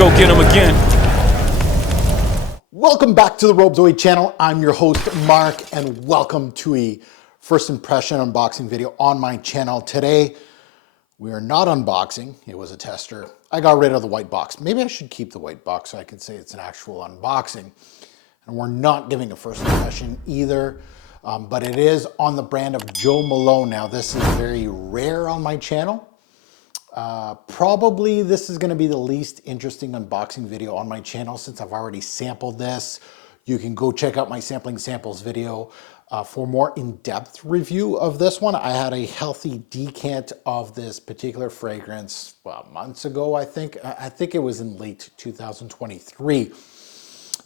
go get them again. Welcome back to the Robezoid channel. I'm your host, Mark, and welcome to a first impression unboxing video on my channel. Today, we are not unboxing. It was a tester. I got rid of the white box. Maybe I should keep the white box so I could say it's an actual unboxing. And we're not giving a first impression either, but it is on the brand of Jo Malone. Now, this is very rare on my channel. Probably this is going to be the least interesting unboxing video on my channel since I've already sampled this. You can go check out my sampling samples video for more in-depth review of this one. I had a healthy decant of this particular fragrance months ago, I think. I think it was in late 2023.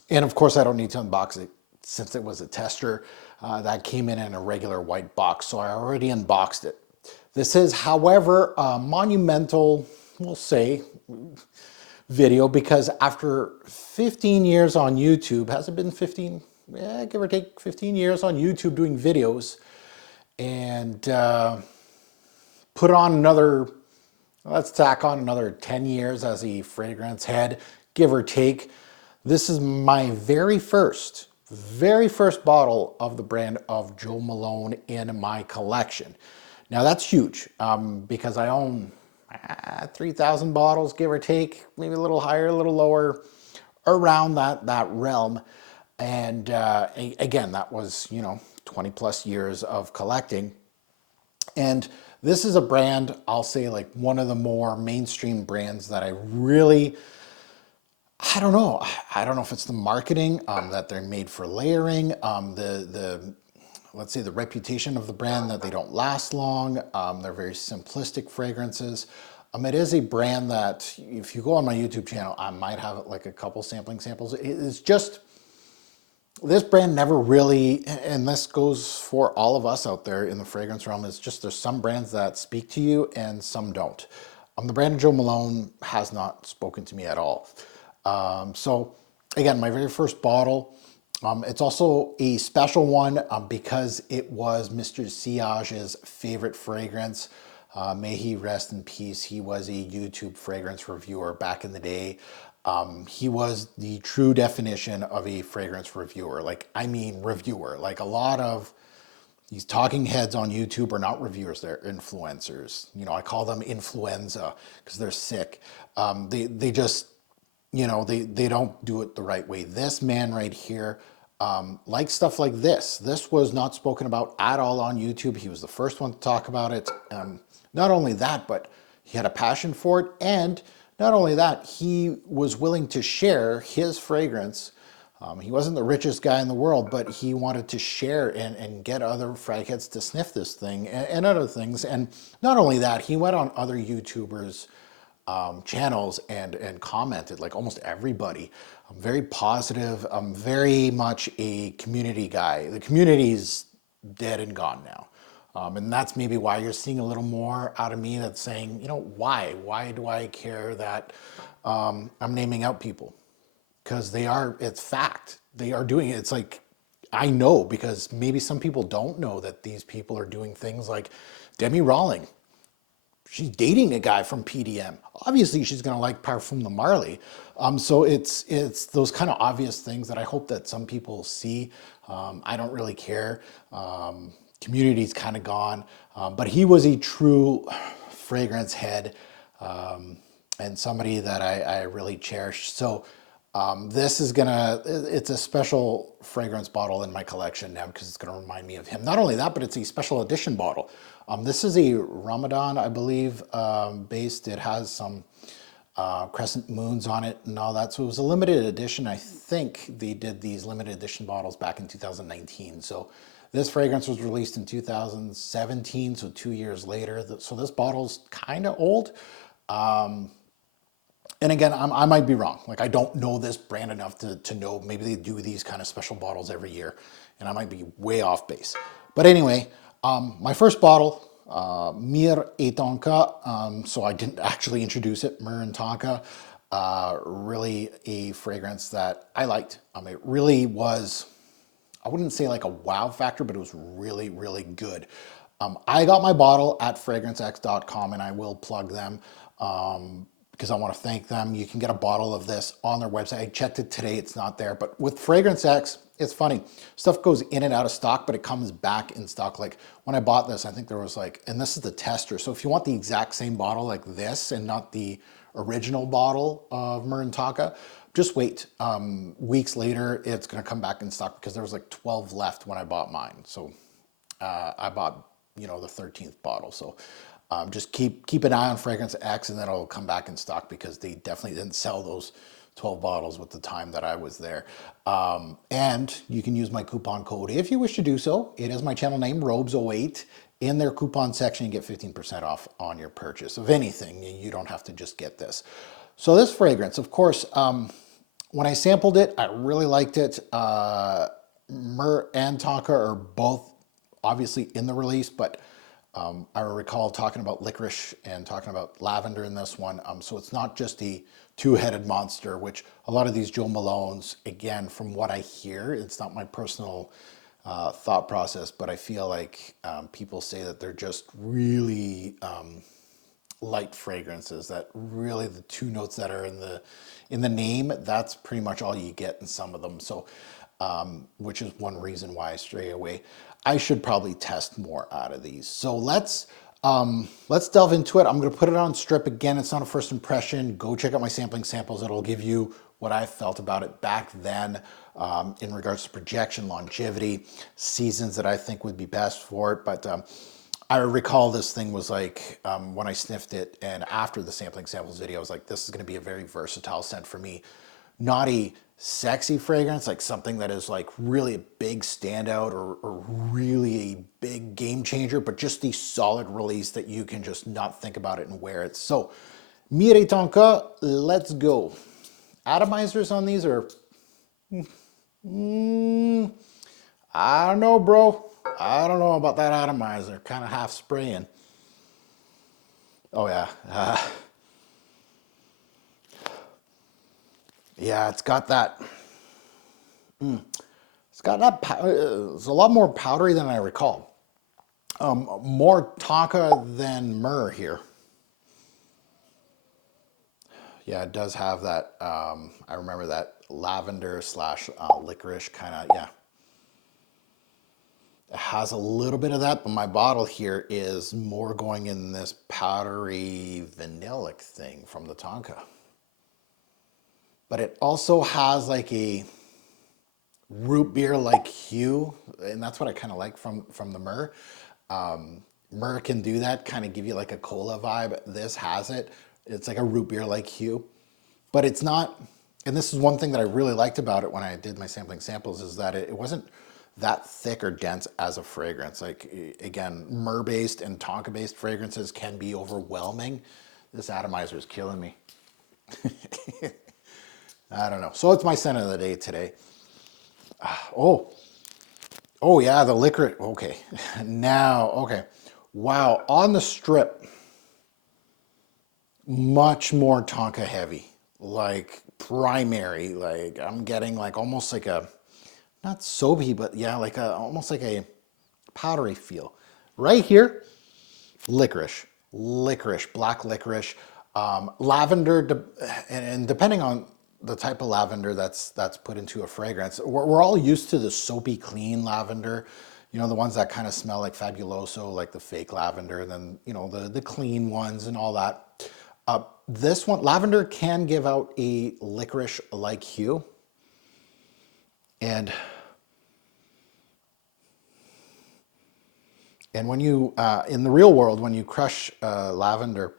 And of course, I don't need to unbox it since it was a tester that came in a regular white box. So I already unboxed it. This is, however, a monumental, we'll say, video because after 15 years on YouTube, has it been 15? Yeah, give or take 15 years on YouTube doing videos, and put on another, let's tack on another 10 years as a fragrance head, give or take. This is my very first bottle of the brand of Jo Malone in my collection. Now that's huge because I own 3,000 bottles, give or take, maybe a little higher, a little lower, around that realm. And again, that was, 20 plus years of collecting. And this is a brand, I'll say, like one of the more mainstream brands that I really, I don't know if it's the marketing that they're made for layering, let's say the reputation of the brand that they don't last long. They're very simplistic fragrances. It is a brand that if you go on my YouTube channel, I might have like a couple sampling samples. It's just, this brand never really, and this goes for all of us out there in the fragrance realm, is just there's some brands that speak to you and some don't. The brand of Jo Malone has not spoken to me at all. So again, my very first bottle. It's also a special one because it was Mr. Siage's favorite fragrance. May he rest in peace. He was a YouTube fragrance reviewer back in the day. He was the true definition of a fragrance reviewer. Like, I mean reviewer. Like, a lot of these talking heads on YouTube are not reviewers, they're influencers. I call them influenza because they're sick. They just, they don't do it the right way. This man right here, like stuff like this. This was not spoken about at all on YouTube. He was the first one to talk about it. Not only that, but he had a passion for it. And not only that, he was willing to share his fragrance. He wasn't the richest guy in the world, but he wanted to share and get other frag heads to sniff this thing and other things. And not only that, he went on other YouTubers' channels and commented, like almost everybody. Very positive. I'm very much a community guy. The community's dead and gone now. And that's maybe why you're seeing a little more out of me that's saying, why? Why do I care that I'm naming out people? Because it's fact. They are doing it. It's like, I know because maybe some people don't know that these people are doing things like Demi Rawling. She's dating a guy from PDM. Obviously, she's going to like Parfum the Marley. So it's those kind of obvious things that I hope that some people see. I don't really care. Community's kind of gone. But he was a true fragrance head and somebody that I really cherish. So this is it's a special fragrance bottle in my collection now because it's gonna remind me of him. Not only that, but it's a special edition bottle. This is a Ramadan, I believe, based. It has some crescent moons on it and all that. So it was a limited edition. I think they did these limited edition bottles back in 2019. So this fragrance was released in 2017, so 2 years later. So this bottle's kind of old. And again, I might be wrong. Like, I don't know this brand enough to know. Maybe they do these kind of special bottles every year, and I might be way off base. But anyway, my first bottle, Myrrh Tonka. So I didn't actually introduce it, Myrrh Tonka. Really a fragrance that I liked. It really was, I wouldn't say like a wow factor, but it was really, really good. I got my bottle at fragrancex.com, and I will plug them. because I want to thank them. You can get a bottle of this on their website. I checked it today, it's not there. But with Fragrance X, it's funny. Stuff goes in and out of stock, but it comes back in stock. Like when I bought this, I think there was like, and this is the tester. So if you want the exact same bottle like this and not the original bottle of Myrrh Tonka, just wait. Weeks later, it's going to come back in stock because there was like 12 left when I bought mine. So I bought, you know, the 13th bottle. So just keep an eye on Fragrance X, and then it'll come back in stock because they definitely didn't sell those 12 bottles with the time that I was there. And you can use my coupon code if you wish to do so. It is my channel name, Robes08. In their coupon section, you get 15% off on your purchase of anything. You don't have to just get this. So this fragrance, of course, when I sampled it, I really liked it. Myrrh and Tonka are both obviously in the release, but I recall talking about licorice and talking about lavender in this one. So it's not just the two-headed monster, which a lot of these Jo Malones, again, from what I hear, it's not my personal thought process, but I feel like people say that they're just really light fragrances, that really the two notes that are in the name, that's pretty much all you get in some of them. So which is one reason why I stray away. I should probably test more out of these. So let's delve into it. I'm going to put it on strip again. It's not a first impression. Go check out my sampling samples. It'll give you what I felt about it back then in regards to projection, longevity, seasons that I think would be best for it. But I recall this thing was like, when I sniffed it and after the sampling samples video, I was like, this is going to be a very versatile scent for me. Not a sexy fragrance, like something that is like really a big standout or really a big game changer, but just the solid release that you can just not think about it and wear it. So Myrrh Tonka, let's go. Atomizers on these are, I don't know, bro. I don't know about that atomizer, kind of half spraying. Oh yeah. Yeah, it's got that, it's a lot more powdery than I recall. More Tonka than Myrrh here. Yeah, it does have that, I remember that lavender slash licorice kind of, yeah. It has a little bit of that, but my bottle here is more going in this powdery vanillic thing from the Tonka. But it also has like a root beer like hue, and that's what I kind of like from the Myrrh. Myrrh can do that, kind of give you like a cola vibe. This has it. It's like a root beer like hue, but it's not. And this is one thing that I really liked about it when I did my sampling samples, is that it wasn't that thick or dense as a fragrance. Like again, Myrrh based and Tonka based fragrances can be overwhelming. This atomizer is killing me. I don't know. So it's my scent of the day today. Oh yeah, the licorice. Okay, now, okay. Wow, on the strip, much more Tonka heavy, like primary. Like I'm getting like almost like a, not soapy, but yeah, like almost like a powdery feel. Right here, licorice, black licorice, lavender, and depending on the type of lavender that's put into a fragrance, we're all used to the soapy, clean lavender, you know, the ones that kind of smell like Fabuloso, like the fake lavender, and then, you know, the clean ones and all that. This one, lavender can give out a licorice-like hue. And when you, in the real world, when you crush lavender,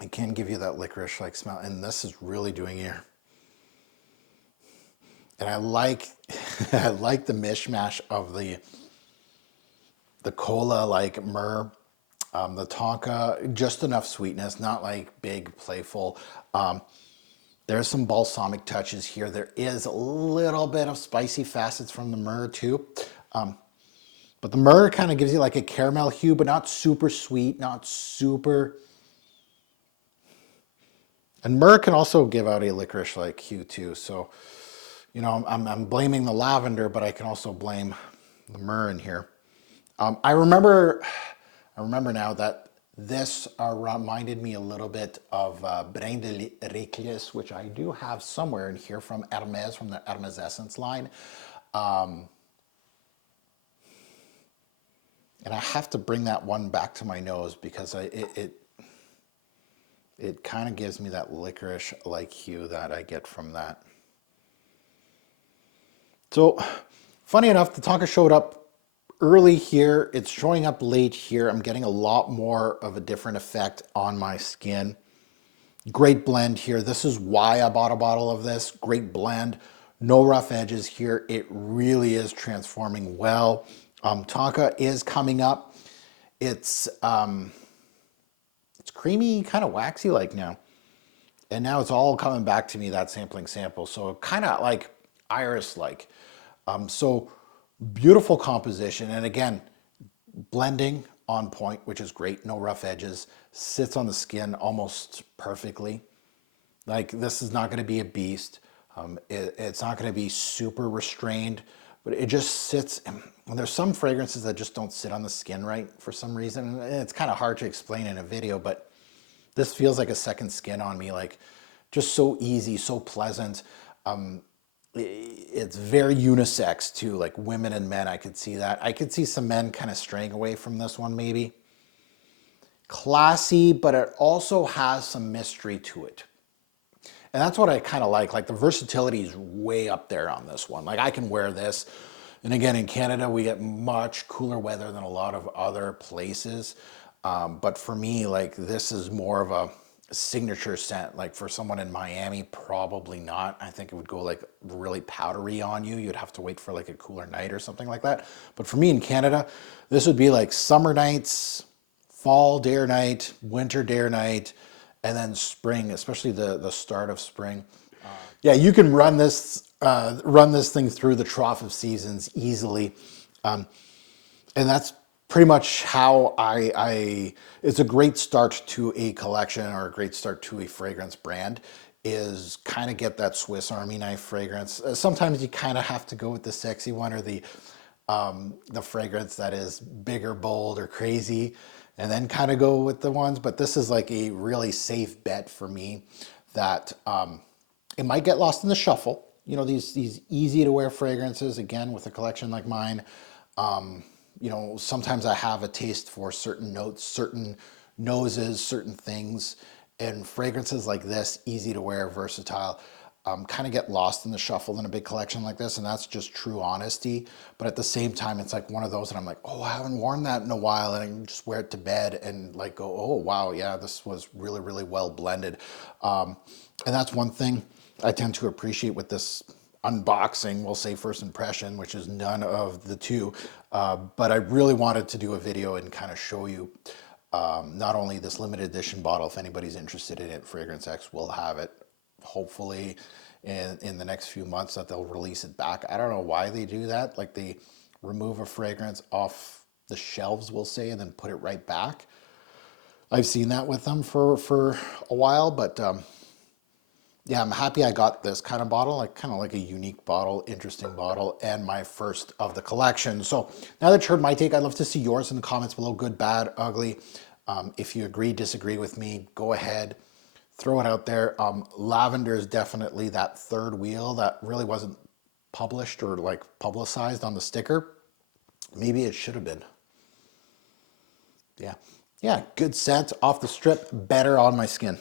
it can give you that licorice-like smell. And this is really doing here. And I like, I like the mishmash of the cola, like Myrrh, the Tonka, just enough sweetness, not like big, playful. There's some balsamic touches here. There is a little bit of spicy facets from the Myrrh too. But the Myrrh kind of gives you like a caramel hue, but not super sweet, not super. And Myrrh can also give out a licorice-like hue too. So, you know, I'm blaming the lavender, but I can also blame the Myrrh in here. I remember now that This reminded me a little bit of Brin de Réclus, which I do have somewhere in here from Hermes, from the Hermes Essence line. And I have to bring that one back to my nose because it kind of gives me that licorice-like hue that I get from that. So, funny enough, the Tonka showed up early here. It's showing up late here. I'm getting a lot more of a different effect on my skin. Great blend here. This is why I bought a bottle of this. Great blend. No rough edges here. It really is transforming well. Tonka is coming up. It's creamy, kind of waxy like now. And now it's all coming back to me, that sampling sample. So kind of like iris-like. So beautiful composition. And again, blending on point, which is great. No rough edges. Sits on the skin almost perfectly. Like this is not going to be a beast. It's not going to be super restrained, but it just sits. And there's some fragrances that just don't sit on the skin right for some reason. And it's kind of hard to explain in a video, but this feels like a second skin on me. Like just so easy, so pleasant. It's very unisex too, like women and men. I could see that. I could see some men kind of straying away from this one maybe. Classy, but it also has some mystery to it. And that's what I kind of like. Like the versatility is way up there on this one. Like I can wear this. And again, in Canada, we get much cooler weather than a lot of other places. But for me, like this is more of a signature scent. Like for someone in Miami, probably not. I think it would go like really powdery on you. You'd have to wait for like a cooler night or something like that. But for me in Canada, this would be like summer nights, fall day or night, winter day or night, and then spring, especially the start of spring. Yeah, you can run this thing through the trough of seasons easily, and that's pretty much how it's a great start to a collection or a great start to a fragrance brand is kind of get that Swiss Army knife fragrance. Sometimes you kind of have to go with the sexy one or the fragrance that is bigger, bold, or crazy, and then kind of go with the ones. But this is like a really safe bet for me that it might get lost in the shuffle. You know, these easy to wear fragrances, again, with a collection like mine. You know, sometimes I have a taste for certain notes, certain noses, certain things, and fragrances like this, easy to wear, versatile, kind of get lost in the shuffle in a big collection like this, and that's just true honesty. But at the same time, it's like one of those that I'm like, oh, I haven't worn that in a while, and I can just wear it to bed and like go, oh, wow, yeah, this was really, really well blended. And that's one thing I tend to appreciate with this unboxing, we'll say first impression, which is none of the two. But I really wanted to do a video and kind of show you not only this limited edition bottle, if anybody's interested in it, Fragrance X will have it hopefully in the next few months that they'll release it back. I don't know why they do that. Like they remove a fragrance off the shelves, we'll say, and then put it right back. I've seen that with them for a while, but yeah, I'm happy I got this kind of bottle, like kind of like a unique bottle, interesting bottle, and my first of the collection. So now that you heard my take, I'd love to see yours in the comments below, good, bad, ugly. If you agree, disagree with me, go ahead, throw it out there. Lavender is definitely that third wheel that really wasn't published or like publicized on the sticker. Maybe it should have been. Yeah, good scent off the strip, better on my skin.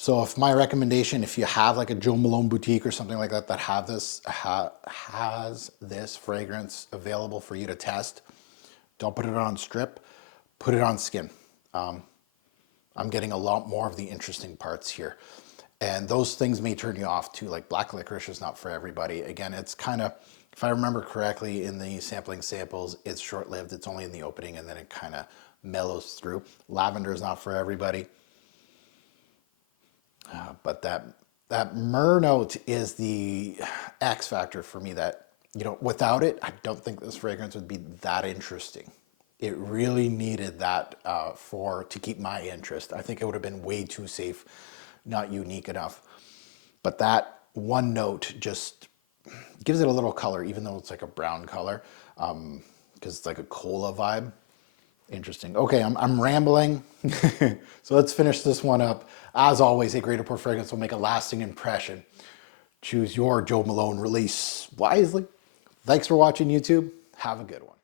So if my recommendation, if you have like a Jo Malone boutique or something like that that has this fragrance available for you to test, don't put it on strip, put it on skin. I'm getting a lot more of the interesting parts here. And those things may turn you off too, like black licorice is not for everybody. Again, it's kind of, if I remember correctly, in the sampling samples, it's short-lived, it's only in the opening and then it kind of mellows through. Lavender is not for everybody. But that myrrh note is the X factor for me that, you know, without it, I don't think this fragrance would be that interesting. It really needed that to keep my interest. I think it would have been way too safe, not unique enough. But that one note just gives it a little color, even though it's like a brown color, because it's like a cola vibe. Interesting. Okay, I'm rambling. So let's finish this one up. As always, a great pour fragrance will make a lasting impression. Choose your Jo Malone release wisely. Thanks for watching, YouTube. Have a good one.